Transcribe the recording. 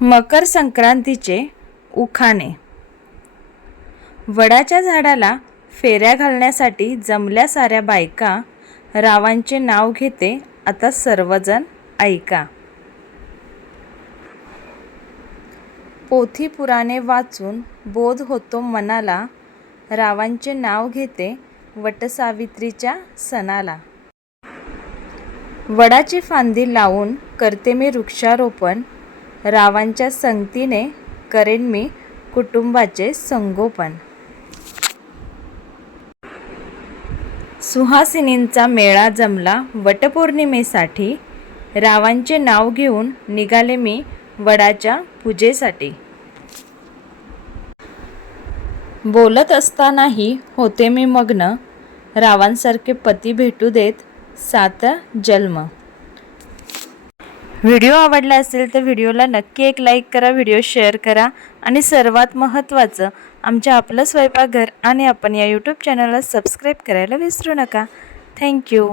मकर संक्रांतीचे उखाणे. वडाच्या झाडाला फेऱ्या घालण्यासाठी जमल्या साऱ्या बायका रावांचे नाव घेते आता सर्वजण ऐका. पोथी पुराणे वाचून बोध होतो मनाला रावांचे नाव घेते वटसावित्रीच्या सणाला. वडाची फांदी लावून करते मी वृक्षारोपण रावांच्या संगतीने करेन मी कुटुंबाचे संगोपन. सुहासिनींचा मेळा जमला वटपौर्णिमेसाठी. रावांचे नाव घेऊन निघाले मी वडाच्या पूजेसाठी. बोलत असतानाही होते मी मग्न. रावांसारखे पती भेटू देत सात जन्म. व्हिडिओ आवडला असेल तर व्हिडिओला नक्की एक लाईक करा व्हिडिओ शेअर करा आणि सर्वात महत्त्वाचं आमच्या आपलं स्वयंपाकघर आणि आपण या यूट्यूब चॅनलला सबस्क्राईब करायला विसरू नका. थँक्यू